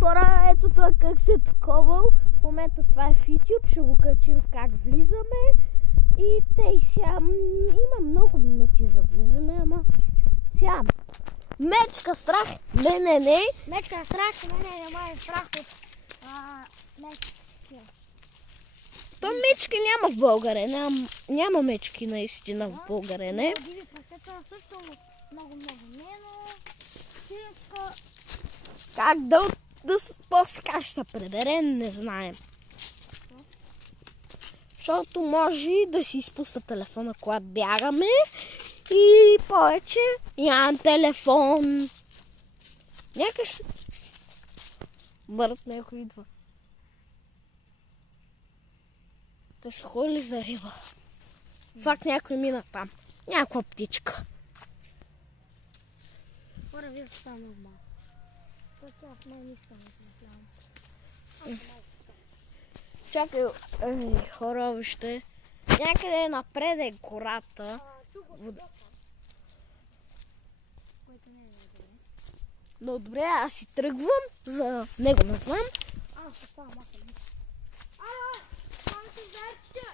хора, ето това как се е таковал. В момента това е в YouTube, ще го качим как влизаме. И тъй сега има много минути за влизане, ама сега мечка страх, не. Мечка страх, не е страх от мечки. То мечки няма в България, няма мечки наистина в България, не? Диви прасета също много не, но сирска... Как после как ще се прибере, не знаем. Защото може да си изпуста телефона, когато бягаме и повече нямам телефон. Някак бърт някой идва. Да се ходи за риба. Факт някой мина там. Някаква птичка. Хора, вие са много малко. Защото аз много не искам да се наплявам. Чакай, хора, вижте. Някъде напред е гората. Което не е добре. Но добре, аз си тръгвам. За него не знам. Аз оставам маса лиш. Там се зайчите!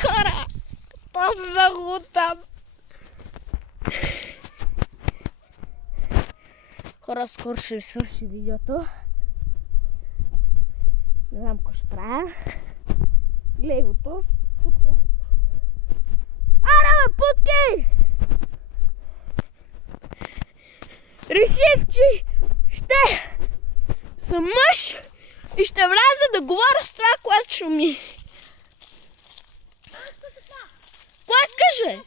Хора, този нахутам. Хора, скоро ще ви свърши видеото. Не знам какво ще правя. Гледай го то. Аре, бе, путки! Реших, че ще съм мъж и ще вляза да говоря с това, което шуми. Кой искаш, бе?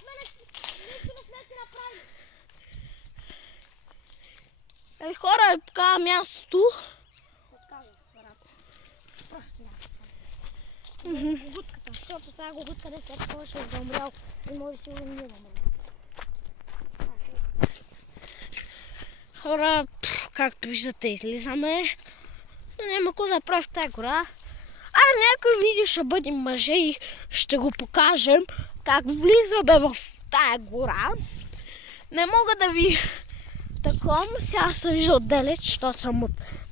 Хора, покажа мястото. Отказвам сварата. Просто няма. Гугутката, защото тази гугутка да след това ще е замрял и може сигурно не да мръл. Хора, както виждате, излизаме. Но няма какво да правя в тази гора. Някой видео ще бъдем мъже и ще го покажем как влизаме в тая гора. Не мога да ви таком, сега се вижда отдалеч, защото съм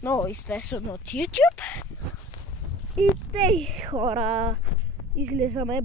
много естествено от YouTube. И тъй, хора, излизаме.